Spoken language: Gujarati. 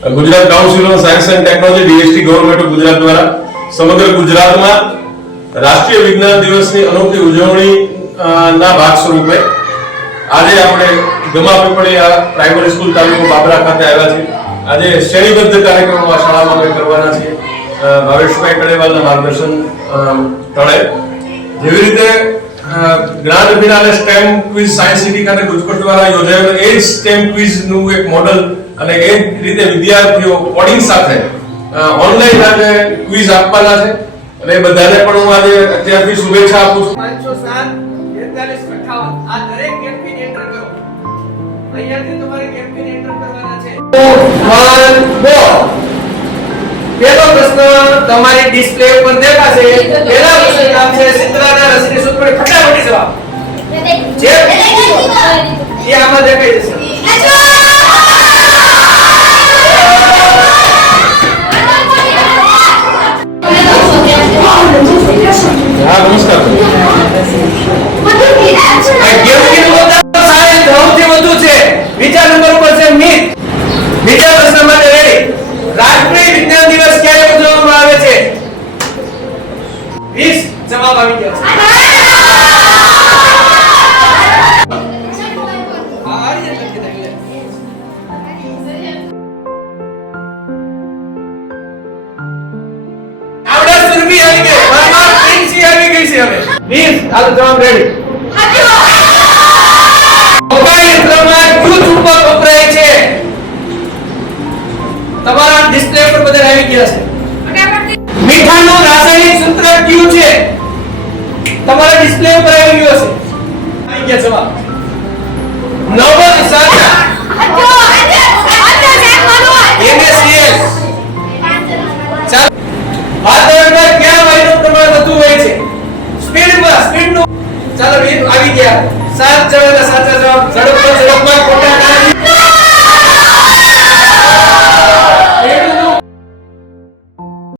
Gujarat council of science and technology DST government of Gujarat દ્વારા સમગ્ર ગુજરાતમાં રાષ્ટ્રીય વિજ્ઞાન દિવસની અનોખી ઉજવણી ના ભાગ સ્વરૂપે આજે આપણે ગમા પીપળિયા પ્રાઇમરી સ્કૂલ તાલુકો બાબરા ખાતે આવ્યા છીએ। આજે શ્રેણીબદ્ધ કાર્યક્રમો આ શાળામાં અમે કરવાના છીએ। ભાવેશભાઈ કડેવાલના માર્ગદર્શન તળે જેવી રીતે જ્ઞાન finale stem quiz science city ખાતે ગુજકોટ દ્વારા યોજાયેલો એ સ્ટેમ ક્વિઝ નું એક મોડલ અને એ રીતે વિદ્યાર્થીઓ કોડિંગ સાથે ઓનલાઈન આજે ક્વિઝ આપવાના છે અને બધાને પણ હું આજે અત્યારથી શુભેચ્છા આપું છું। 507 42 58 આ દરેક કેમ્પેન એન્ટર કરો। અહીંયાથી તમારે કેમ્પેન એન્ટર કરવાના છે। 1 ગો। પહેલો પ્રશ્ન તમારી ડિસ્પ્લે ઉપર દેખાશે। પહેલા પ્રશ્નનું નામ છે સિત્રાના રસની સૂત્રોની ફટાફટી જવાબ જે એ આમાં દેખાઈ જશે। હા નમસ્કાર। આ કેમ્પેન પોતાનો સારી સૌથી વધુ છે। બીજા નંબર ઉપર છે મિત। બીજા પ્રશ્ન માટે રેડી। રાષ્ટ્રીય વિજ્ઞાન દિવસ ક્યારે ઉજવવામાં આવે છે? 20 જવાબ આવી ગયા છે। આવડા સુરભી આવી ગઈ, પરમાર પ્રિન્સી આવી ગઈ છે હવે। 20 હાલો જવાબ રેડી। મોબાઈલ યંત્રમાં કયું ચુંબક વપરાય છે? તમારા ડિસ્પ્લે પર બધા આવી ગયા છે। મીઠાનું રાસાયણિક સૂત્ર કયું છે? તમારા ડિસ્પ્લે પર આવી ગયો છે। આવી ગયા જવાબ। નોબલ સાચા NaCl। ચાલો વાતાવરણમાં કયા વાયુનું પ્રમાણ વધુ હોય છે? સ્પીડનું। ચાલો આવી ગયા 7 જવાબ સાચા જવાબ। ઝડપમાં ખોટા ના